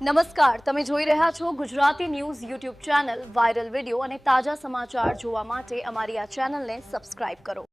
નમસ્કાર, તમે જોઈ રહ્યા છો Gujarati news YouTube channel. Viral video અને તાજા સમાચાર જોવા માટે અમારી આ ચેનલને સબસ્ક્રાઇબ કરો.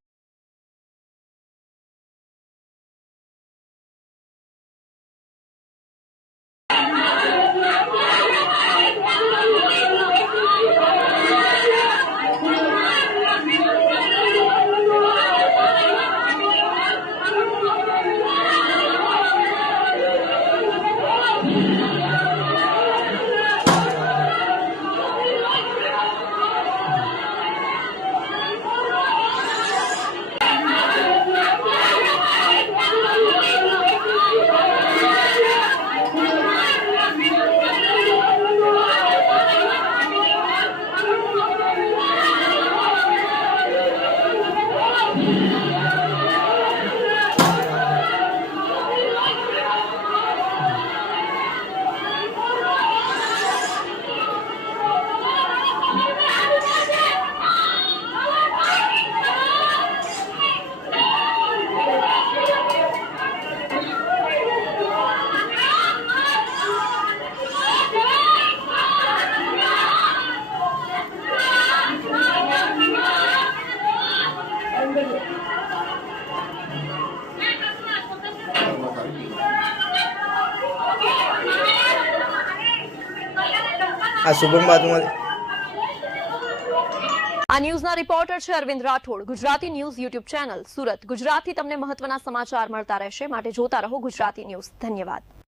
આ ન્યૂઝના રિપોર્ટર છે Arvind Rathod. Gujarati news YouTube channel, Surat. ગુજરાતથી તમને મહત્વના સમાચાર મળતા રહેશે, માટે જોતા રહો ગુજરાતી ન્યૂઝ. ધન્યવાદ.